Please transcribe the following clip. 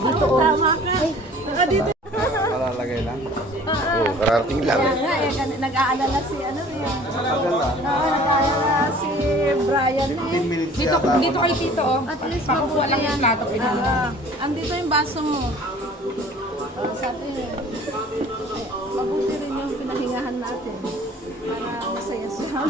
Dito, tama ka. Dito. Malalagay lang? Oo, karating lang. Kaya nga, nag-aalala si ano eh. Nag-aalala si Brian eh. 15 minutes Dito, yata. dito kay Tito, oh. At least Pakukuha mabuti lang yan. yung plato. Andito yung baso mo. Sabi niya, mabuti rin yung pinahingahan natin. Para masaya siya.